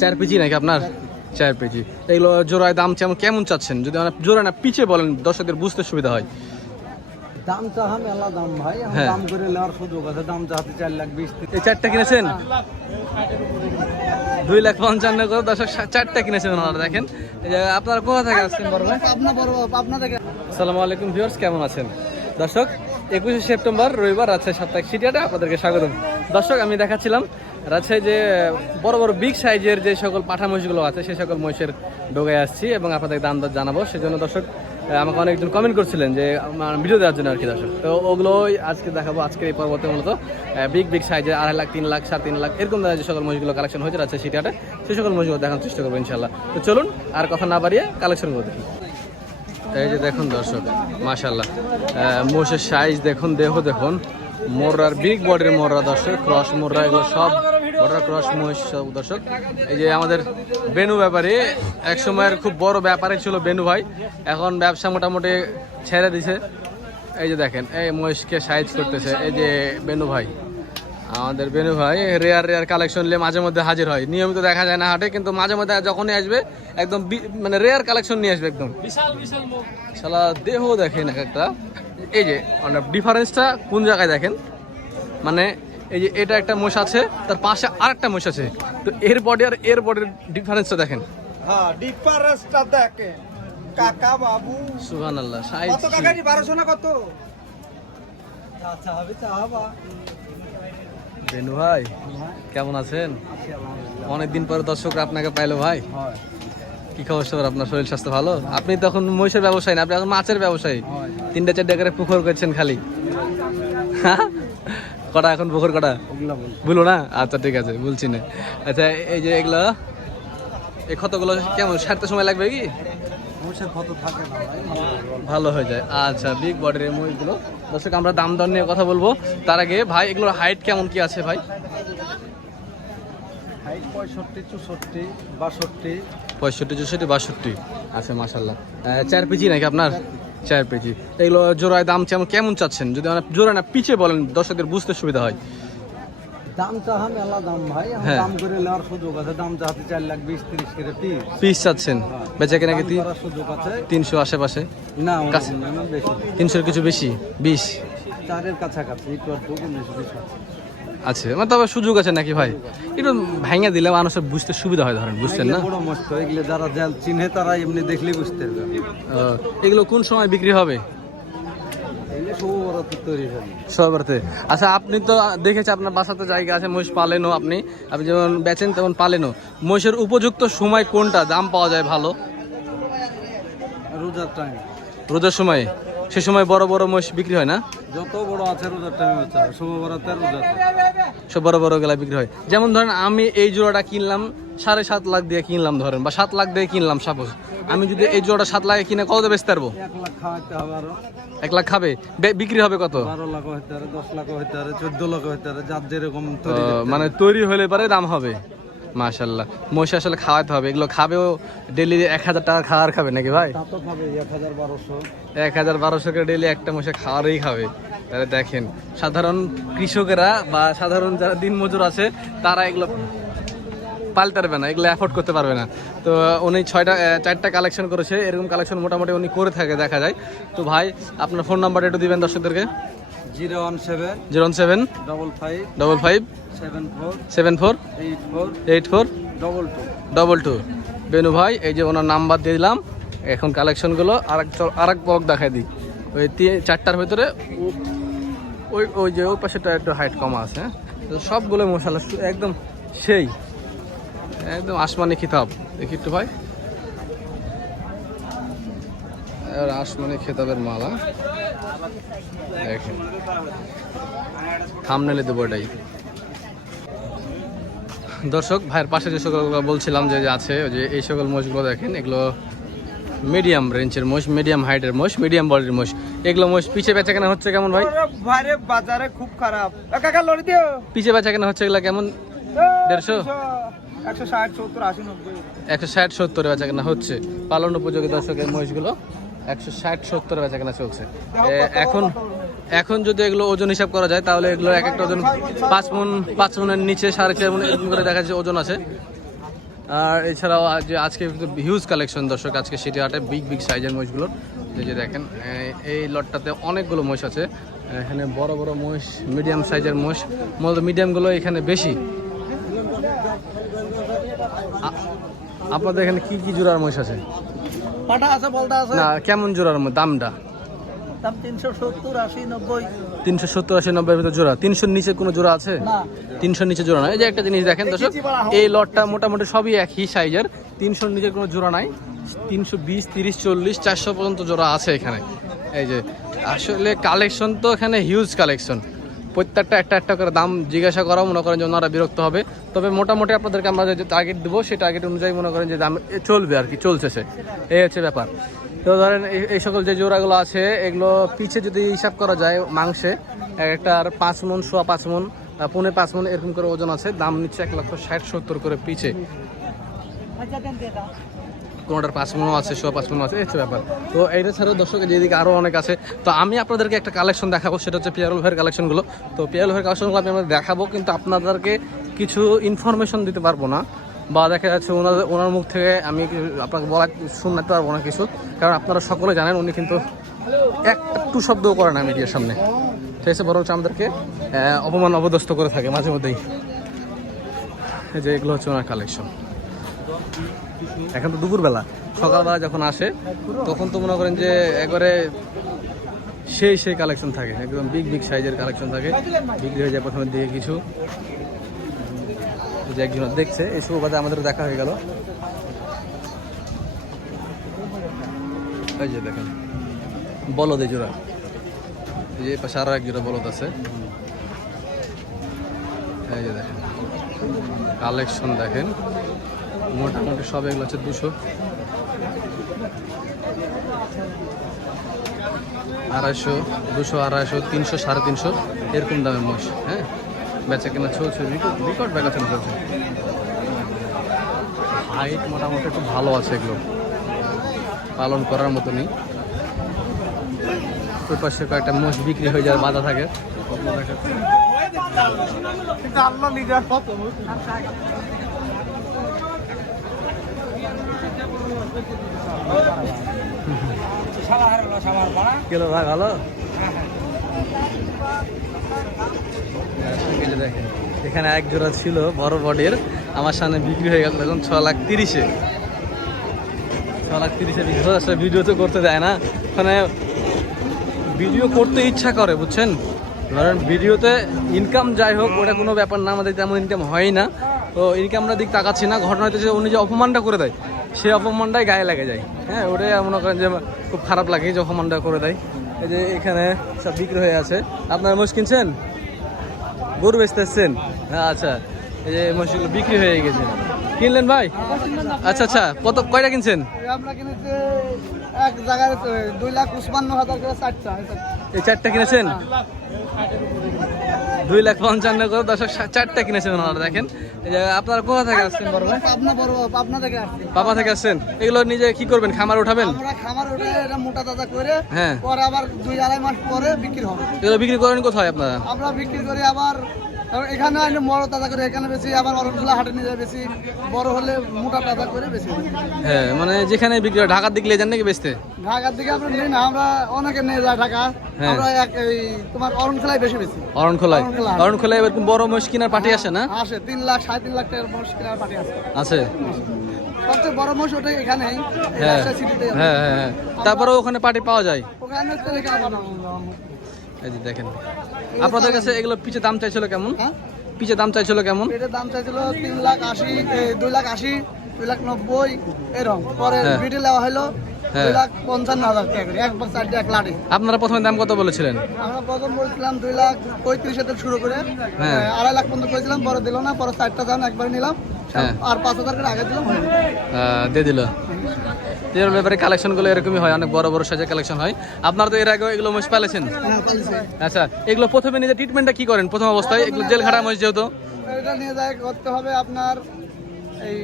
চার পিজি নাকি আপনার? চার পিজি। এগুলো জোড়ায় দাম কেমন কেমন চাচ্ছেন? যদি মানে জোড়া না পিছে বলেন দর্শকদের বুঝতে সুবিধা হয়। দাম চাহা মেলা দাম ভাই। হ্যাঁ। দাম করে নেওয়ার সুযোগ আছে। দাম চাহাতে চার লাখ বিশ এই চারটা কিনেছেন? দুই লাখ পঞ্চান্ন করে। দর্শক চারটা কিনেছেন ওনারা দেখেন। আপনারা কোথা থেকে আসছেন বড় ভাই? পাবনা বড় পাবনা থেকে। আসসালামু আলাইকুম ভিউয়ার্স কেমন আছেন? দর্শক একুশে সেপ্টেম্বর, রবিবার রাজশাহী সাপ্তাহিক সিটিয়াটা আপনাদেরকে স্বাগতম। দর্শক, আমি দেখাচ্ছিলাম রাজশাহী যে বড় বড় বিগ সাইজের যে সকল পাঠা মহিষগুলো আছে সেই সকল মহিষের ডোগায় আসছি এবং আপনাদের দাম দর জানাব। সেজন্য দর্শক আমাকে অনেকজন কমেন্ট করছিলেন যে আমার ভিডিও দেওয়ার জন্য আর কি দর্শক। তো ওগুলোই আজকে দেখাবো। আজকের এই পর্বতে মূলত বিগ বিগ সাইজের আড়াই লাখ, তিন লাখ, সাড়ে তিন লাখ, এরকম যে সকল মহিষগুলো কালেকশন হয়েছে রাজশাহী সিটিয়াটে সেই সকল মহিষগুলো দেখানোর চেষ্টা করব ইনশাল্লাহ তো চলুন, আর কথা না বাড়িয়ে কালেকশনগুলো দেখি। এই যে দেখুন দর্শক মাশাল্লাহ মোষের সাইজ দেখুন, দেহ দেখুন। মোররার বিগ বডির মোররা দর্শক ক্রস মোররা, এগুলো সব বড় ক্রস মহিষ সব দর্শক। এই যে আমাদের বেনু ব্যাপারে এক সময়ের খুব বড় ব্যাপারে ছিল বেনু ভাই। এখন ব্যবসা মোটামুটি ছেড়ে দিছে। এই যে দেখেন, এই মহিষকে সাইজ করতেছে। এই যে বেনু ভাই। আমাদের বেনু ভাই রেয়ার রেয়ার কালেকশন নিয়ে মাঝে মধ্যে হাজির হয়। নিয়মিত দেখা যায় না হাটে কিন্তু মাঝে মধ্যে যখনই আসবে একদম বি- মানে রেয়ার কালেকশন নিয়ে আসবে একদম। বিশাল শালা দেহ দেখেন এক একটা। এই যে মানে ডিফারেন্সটা কোন জায়গায় দেখেন? মানে এই যে এটা একটা মোষ আছে তার পাশে আর একটা মোষ আছে। তো এর বডি আর এর বডির ডিফারেন্সটা দেখেন। হ্যাঁ ডিফারেন্সটা দেখে কাকা বাবু। সাইজ কত কাকা নি বারোশো না কত? আচ্ছা হবে বেনু ভাই কেমন আছেন? অনেকদিন পরে দর্শকরা আপনাকে পাইলো ভাই। কি খবর সবার? আপনার শরীর স্বাস্থ্য ভালো? আপনি তখন মহিষের ব্যবসায়ী না আপনি এখন মাছের ব্যবসায়ী। তিনটা চারটা করে পুকুর করছেন খালি? কটা এখন পুকুর কটা? বলো না? আচ্ছা ঠিক আছে বলছি না। আচ্ছা এই যে এগুলো এই ক্ষতগুলো কেমন? সারতে সময় লাগবে কি? মহিষের কত থাকে না ভালো হয়ে যায়। আচ্ছা বিগ বডির এই মহিষগুলো দর্শক আমরা দাম দর নিয়ে কথা বলব। তার আগে ভাই এগুলোর হাইট কেমন কি আছে ভাই? হাইট পঁয়ষট্টি চৌষট্টি বাষট্টি। পঁয়ষট্টি চৌষট্টি বাষট্টি। আচ্ছা মাসাল্লাহ চার পিজি নাকি আপনার? চার পিজি এগুলো জোড়ায় দাম কেমন চাচ্ছেন? যদি জোড়া না পিছে বলেন দর্শকদের বুঝতে সুবিধা হয়। দাম চাহা মেলা দাম ভাই। হ্যাঁ। দাম করে নেওয়ার সুযোগ আছে। দাম চাহাতে চার লাখ বিশ তিরিশ করে পিস পিস চাচ্ছেন? বেচা কেনা কি সুযোগ আছে। তিনশো আশেপাশে? না কাছে। তিনশোর কিছু বেশি? বিশ? চারের কাছাকাছি একটু আর আছে। মানে তবে সুযোগ আছে নাকি ভাই? একটু ভাঙা দিলে মানুষের বুঝতে সুবিধা হয় ধরেন বুঝছেন না? বড় মস্ত এগুলো যারা জাল চিনে তারা এমনি দেখলেই বুঝতে পারবে। এগুলো কোন সময় বিক্রি হবে এগুলো সব বড় তৈরি হয় সবারতে। আচ্ছা আপনি তো দেখেছি আপনার বাসাতে জায়গা আছে মহিষ পালেনও আপনি। আপনি যেমন বেচেন তেমন পালেনও। মহিষের উপযুক্ত সময় কোনটা? দাম পাওয়া যায় ভালো? রোজার টাইম রোজার সময়ে? সে সময় বড় বড় মহিষ বিক্রি হয় না? যত বড় আছে রোজার টাইমে সময় বড়তে সব বড় বড় গেলা বিক্রি হয়। যেমন ধরেন আমি এই জোড়াটা কিনলাম সাড়ে সাত লাখ দিয়ে কিনলাম ধরেন বা সাত লাখ দিয়ে কিনলাম সাপোজ আমি যদি এই জোড়াটা সাত লাখে কিনে কত বেচতে পারব? এক লাখ খাবে? বিক্রি হবে কত? বারো লাখ হইতে পারে দশ লাখ হইতে পারে চোদ্দ লাখ হইতে পারে যার যেরকম মানে তৈরি হলে পরে দাম হবে। মাশাল্লাহ মহিষ আসলে খাওয়াতে হবে। এগুলো খাবেও ডেলি এক হাজার টাকা খাওয়ার খাবে নাকি ভাই? এক হাজার বারোশো। করে ডেলি একটা মহিষে খাওয়ারই খাবে। তাহলে দেখেন সাধারণ কৃষকেরা বা সাধারণ যারা দিনমজুর আছে তারা এগুলো পালতে পারবে না এগুলো অ্যাফোর্ড করতে পারবে না। তো উনি ছয়টা চারটা কালেকশন করেছে এরকম কালেকশন মোটামুটি উনি করে থাকে দেখা যায়। তো ভাই আপনার ফোন নাম্বারটা একটু দিবেন দর্শকদেরকে। Zero one seven zero seven double five double five seven four seven four eight four eight four double two double two. Benu ভাই এই যে ওনার নাম্বার দিয়ে দিলাম এখন কালেকশনগুলো আর এক আর এক ব্লক দেখাই দিই। ওই তিন- চারটার ভিতরে ওই ওই যে ওই পাশেটা একটু হাইট কমা আছে হ্যাঁ? তো সবগুলো মশলা একদম সেই। একদম আসমানি খিতাব। দেখি একটু ভাই। আসমানি খেতাবের মালা। দেখেন। থামনেলে দেবো এটাই। দর্শক ভাইয়ের পাশে যে সকল বলছিলাম যে আছে ওই যে এই সকল মোষগুলো দেখেন এগুলো মিডিয়াম রেঞ্জের মোষ মিডিয়াম হাইটের মোষ মিডিয়াম বডির মোষ এগুলো মোষ পিছে বেচা কেনা হচ্ছে কেমন ভাই? ভাইরে বাজারে খুব খারাপ। কাকা লড়ি দিও। পিছে বেচা কেনা হচ্ছে এগুলো কেমন? দেড়শো? একশো ষাট, সত্তর বেচা কেনা হচ্ছে। পালন উপযোগী দর্শকের মহিষগুলো একশো ষাট সত্তরে বেচা কেনা চলছে এখন এখন যদি এগুলো ওজন হিসাব করা যায়, তাহলে এগুলো এক একটা ওজন পাঁচ মন, পাঁচ মনের নিচে সাড়ে চার মন এরকম করে দেখা যাচ্ছে ওজন আছে। আর এছাড়াও আজ, আজকে হিউজ কালেকশন দর্শক, আজকে সিটি হাটে বিগ বিগ সাইজের মহিষগুলোর এই যে দেখেন এই লটটাতে অনেকগুলো মহিষ আছে। এখানে বড় বড় মহিষ, মিডিয়াম সাইজের মহিষ। মূলত মিডিয়ামগুলো এখানে বেশি। আপনাদের এখানে কি কি জোড়ার মহিষ আছে? পাটা আছে বলটা আছে। না কেমন জোড়ার মধ্যে দামটা? দাম তিনশো সত্তর আশি নব্বই। তিনশো সত্তর আশি নব্বই ভিতরে জোড়া। তিনশোর নিচে কোনো জোড়া আছে? তিনশোর নিচে জোড়া নাই। এই যে একটা জিনিস দেখেন দর্শক এই লটটা মোটামুটি সবই একই সাইজের তিনশোর নিচে কোনো জোড়া নাই। তিনশো বিশ তিরিশ চল্লিশ চারশো পর্যন্ত জোড়া আছে এখানে। এই যে আসলে কালেকশন তো এখানে হিউজ কালেকশন প্রত্যেকটা একটা একটা করে দাম জিজ্ঞাসা করা মনে করেন যে ওনারা বিরক্ত হবে। তবে মোটামুটি আপনাদেরকে আমরা যে টার্গেট দেবো, সেই টার্গেট অনুযায়ী মনে করেন যে দাম চলবে আর কি, চলছে সে। এই হচ্ছে ব্যাপার। তো ধরেন এই- সকল যে জোড়াগুলো আছে, এগুলো পিছে যদি হিসাব করা যায় মাংসে এক একটা আর পাঁচ মন, সোয়া পাঁচ মন পৌনে পাঁচ মন এরকম করে ওজন আছে, দাম নিচ্ছে এক লক্ষ ষাট সত্তর করে পিছে। কোনোটার পাঁচ মনও আছে সোয়া পাঁচ মনও আছে, এই ব্যাপার। তো এইটা ছাড়াও দর্শকের যেদিকে আরও অনেক আছে। তো আমি আপনাদেরকে একটা কালেকশন দেখাবো, সেটা হচ্ছে পিয়ারুল ভাইয়ের কালেকশনগুলো তো পিয়ারুল ভাইয়ের কালেকশনগুলো আমি আপনাদের দেখাবো, কিন্তু আপনাদেরকে কিছু ইনফরমেশন দিতে পারব না, বা দেখা যাচ্ছে ওনার ওনার মুখ থেকে আমি আপনাকে বলা শুনতে পারব না কিছু। কারণ আপনারা সকলে জানেন, উনি কিন্তু একটু শব্দও করে না মিডিয়ার সামনে। ঠিক আছে, বরঞ্চ আমাদেরকে অপমান অবদস্ত করে থাকে মাঝে মধ্যেই। যে এগুলো হচ্ছে ওনার কালেকশন এখন তো দুপুরবেলা। সকালবেলা যখন আসে, তখন তো মনে করেন যে একবারে সেই সেই কালেকশন থাকে, একদম বিগ বিগ সাইজের কালেকশন থাকে। বিক্রি হয়ে যায় প্রথমের দিকে কিছু। যে একজন দেখছে, এই সুবাদে আমাদের দেখা হয়ে গেল। এই যে দেখেন, বলদ এই জোড়া। এই যে পাশে আরও এক জোড়া বলদ আছে। এই যে দেখেন কালেকশন দেখেন। মোটামুটি সব এগুলো হচ্ছে দুশো। আড়াইশো দুশো, আড়াইশো, তিনশো, সাড়ে তিনশো, এরকম দামের মোষ হ্যাঁ? বেচা কেনা চলছে রিকর্ড বেচা কেনা চলছে। হাইট মোটামুটি একটু ভালো আছে এগুলো। পালন করার মতো নেই ওই পাশে কয়েকটা মোষ বিক্রি হয়ে যায় বাধা থাকে। কিলো ভালো এখানে এক জোড়া ছিল বড় বডির, আমার সামনে বিক্রি হয়ে গেল তখন ছ লাখ তিরিশে। ছ লাখ তিরিশে বিক্রি আসলে ভিডিও তো করতে দেয় না। মানে ভিডিও করতে ইচ্ছা করে, বুঝছেন? ধরেন ভিডিওতে ইনকাম যাই হোক, ওটা কোনো ব্যাপার না, আমাদের তেমন ইনকাম হয় না। তো এদিকে আমরা দিক তাকাচ্ছি না। ঘটনা হচ্ছে উনি যে অপমানটা করে দেয় সেই অপমানটাই গায়ে লেগে যায়। হ্যাঁ ওটাই মনে করেন যে খুব খারাপ লাগে যে অপমানটা করে দেয়। এই যে এখানে সব বিক্রি হয়ে আছে। আপনারা মোষ কিনছেন? গরু বেচতে এসছেন হ্যাঁ আচ্ছা। এই যে মোষগুলো বিক্রি হয়ে গেছে। কিনলেন ভাই? আচ্ছা আচ্ছা। কত কয়টা কিনছেন? এক জায়গায় দুই লাখ হাজার করে চারটা এই চারটা কিনেছেন? দুই লাখ পঞ্চান্ন করে দর্শক চারটা কিনেছেন ওনারা দেখেন। যে আপনারা কোথা থেকে আসছেন বড় ভাই? পাবনা থেকে আসছি। বাবা থেকে আসছেন? এগুলো নিজে কি করবেন খামার উঠাবেন? খামার উঠে এটা মোটা তাজা করে হ্যাঁ। পরে আবার দুই আড়াই মাস পরে বিক্রি হবে। এগুলো বিক্রি করেন কোথায় আপনারা? আমরা বিক্রি করি আবার আবার এখানে আইলে বড় তাজা করে এখানে বেশি আবার অরণখোলা হাটে নিয়ে যায় বেশি বড় হলে মোটা তাজা করে বেশি। হ্যাঁ মানে যেখানে বিক্রি হয় ঢাকার দিকে যান নাকি বেচতে? ঢাকার দিকে আমরা নিই না আমরা অনেকে নিয়ে যায় ঢাকা। হ্যাঁ। আমরা এক এই তোমার অরণখোলায় বেশি বেশি অরণখোলায়? অরণখোলা। অরণখোলায় এরকম বড় মোষ কিনার পার্টি আসে না? আসে তিন লাখ সাড়ে তিন লাখ টাকার মোষ কেনার পাটি আছে আছে? সবচেয়ে বড় মোষ ওটাই এখানেই হ্যাঁ। হ্যাঁ তারপরে ওখানে পার্টি পাওয়া যায়? ওখানে দেখেন। আপনাদের কাছে এগুলো পিছে দাম চাইছিল কেমন? হ্যাঁ? পিছে দাম চাইছিল কেমন? এটার দাম চাইছিল তিন লাখ আশি দুই লাখ আশি দুই লাখ নব্বই এরকম। পরে হ্যাঁ। ভিডিও নেওয়া হলো হ্যাঁ। দুই লাখ পঞ্চান্ন হাজার টাকা চারটে এক লাটে আপনারা প্রথমে দাম কত বলেছিলেন? আমরা প্রথম বলছিলাম দুই লাখ পঁয়ত্রিশ হাজার শুরু করে। হ্যাঁ। আড়াই লাখ পর্যন্ত করেছিলাম পরে দিল না পরে চারটা দাম একবার নিলাম। হ্যাঁ। আর পাঁচ হাজার করে আগে দিলাম। হয়ে দিয়ে দিল। এর ব্যাপারে কালেকশনগুলো এরকমই হয় অনেক বড় বড় সাইজের কালেকশন হয়। আপনারা তো এর আগে এগুলো মশ পালেছেন? হ্যাঁ, আচ্ছা এগুলো প্রথমে নিজের ট্রিটমেন্টটা কি করেন? প্রথম অবস্থায় এগুলো জেল খাটা মোষ যেহেতু। এটা নিয়ে যায় করতে হবে আপনার এই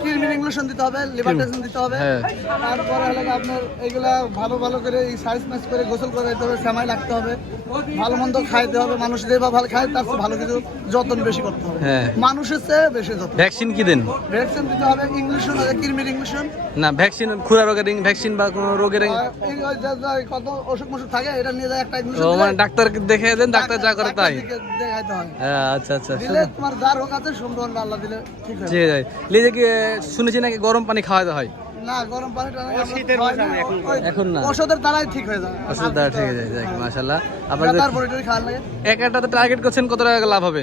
ক্রিমির ইংলিশন দিতে হবে লিভার দিতে হবে। হ্যাঁ। তারপরে হলো আপনার এগুলা ভালো ভালো করে এই সাইজ ম্যাচ করে গোসল করে দিতে হবে সেমাই লাগতে হবে। ভালো মন্দ খাইতে হবে মানুষ যেভাবে ভালো খায় তার চেয়ে ভালো কিছু যত্ন বেশি করতে হবে। হ্যাঁ। মানুষের চেয়ে বেশি যত্ন। ভ্যাকসিন কি দেন? ভ্যাকসিন দিতে হবে ইংলিশন ক্রিমির ইংলিশন না ভ্যাকসিন খুরা রোগের ভ্যাকসিন বা কোনো রোগের কত অসুখ মসুখ থাকে এটা নিয়ে যায় একটা ইংলিশন মানে ডাক্তার দেখে দেন ডাক্তার যা করে তাই। দেখাইতে হয়। আচ্ছা আচ্ছা দিলে তোমার যার হোক আছে আল্লাহ দিলে ঠিক ঠিক লেজে কি শুনেছি নাকি গরম পানি খাওয়াতে হয়? না গরম পানিটা এখন। না। ওষুধের দ্বারাই ঠিক হয়ে যায়। ঠিক যাক মাশাআল্লাহ। আপনাদের লাগে। এক একটা টার্গেট করছেন কত টাকা লাভ হবে?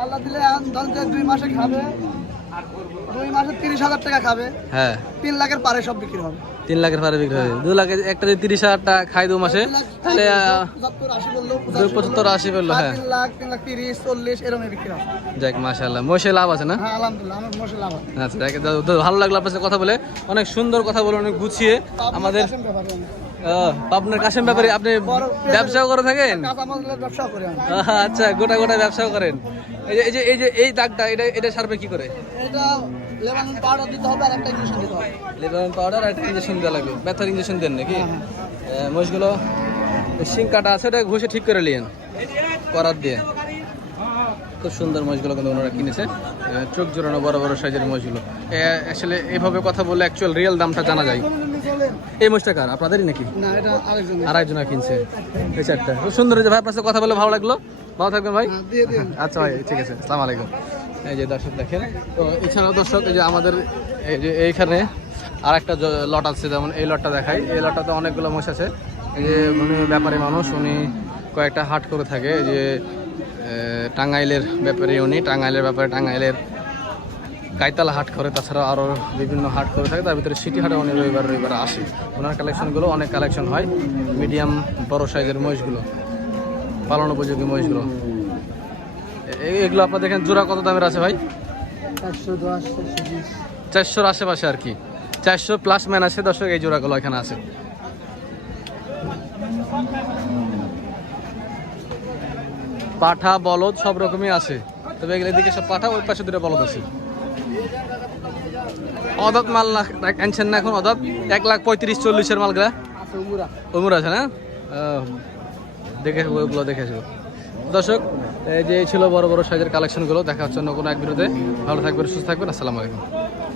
আল্লাহ দিলে এখন দুই মাসে খাবে। দুই মাসে তিরিশ হাজার টাকা খাবে। হ্যাঁ। তিন লাখের পারে সব বিক্রি হবে। তিন লাখের পারে বিক্রি হবে। দু লাখে একটা যদি তিরিশ হাজার টাকা খাই দু মাসে তাহলে পঁচাত্তর আশি বলল হ্যাঁ। তিন লাখ তিন লাখ তিরিশ চল্লিশ এরকম বিক্রি হবে। যাক মাশাআল্লাহ। মশে লাভ আছে না? হ্যাঁ আলহামদুলিল্লাহ আমার লাভ হয় আচ্ছা ভালো লাগল আপনার সাথে কথা বলে। অনেক সুন্দর কথা বলে অনেক গুছিয়ে আমাদের আপনার কাশেম ব্যাপারে আপনি ব্যবসাও করে থাকেন? আচ্ছা গোটা গোটা ব্যবসাও করেন। এই যে এই যে এই যে এই দাগটা এটা এটা সারবে কি করে? লেবানন পাউডার দিতে হবে আর একটা ইঞ্জেকশন দিতে হবে। লেবারন পাউডার আর ইঞ্জেকশন দেওয়া লাগবে। ব্যথার ইঞ্জেকশন দেন নাকি? হ্যাঁ, আহ, মহিষগুলো শিং কাটা আছে ওটা ঘষে ঠিক করে নিয়েন। করার দিয়ে। খুব সুন্দর মহিষগুলো কিন্তু ওনারা কিনেছে। চোখ জোড়ানো বড় বড় সাইজের মহিষগুলো। আসলে এইভাবে কথা বললে অ্যাকচুয়াল রিয়েল দামটা জানা যায়। এই মহিষটা কার? আপনাদেরই নাকি? না এটা আরেকজন আর একজনা কিনছে। এই চারটা। খুব সুন্দর হয়েছে। ভাই আপনার সাথে কথা বলে ভালো লাগল। ভালো থাকবেন ভাই। হ্যাঁ, আচ্ছা ভাই ঠিক আছে। আসসালামু আলাইকুম। এই যে দর্শক দেখেন তো এছাড়াও দর্শক এই যে আমাদের এই যে এইখানে আর একটা লট আছে। যেমন এই লটটা দেখাই। এই লটটাতে অনেকগুলো মোষ আছে। এই যে উনি ব্যাপারী মানুষ। উনি কয়েকটা হাট করে থাকে। এই যে টাঙ্গাইলের ব্যাপারে উনি। টাঙ্গাইলের ব্যাপারে টাঙ্গাইলের কাইতালা হাট করে তাছাড়া আরও বিভিন্ন হাট করে থাকে তার ভিতরে সিটি হাটে অনেক রবিবার রবিবার আসে। ওনার কালেকশনগুলো অনেক কালেকশন হয় মিডিয়াম বড় সাইজের মহিষগুলো পালন উপযোগী মহিষগুলো। এগুলো আপনার দেখেন জোড়া কত দামের আছে ভাই? চারশোর আশেপাশে আর কি। চারশো প্লাস ম্যান আছে দর্শক এই জোড়াগুলো এখানে আছে। পাঠা বলদ সব রকমই আছে। তবে এগুলো দিকে সব পাঠা ওই পাশে দুটো বলদ আছে। অদত মাল না আনছেন না এখন অদত? এক লাখ পঁয়ত্রিশ চল্লিশের মালগুলা অমুর আছে না? দেখে আসব, ওগুলো দেখে আসব। দর্শক, এই যে ছিল বড় বড় সাইজের কালেকশনগুলো দেখা হচ্ছে অন্য কোনো এক বিরুদ্ধে ভালো থাকবেন, সুস্থ থাকবেন, আসসালামু আলাইকুম।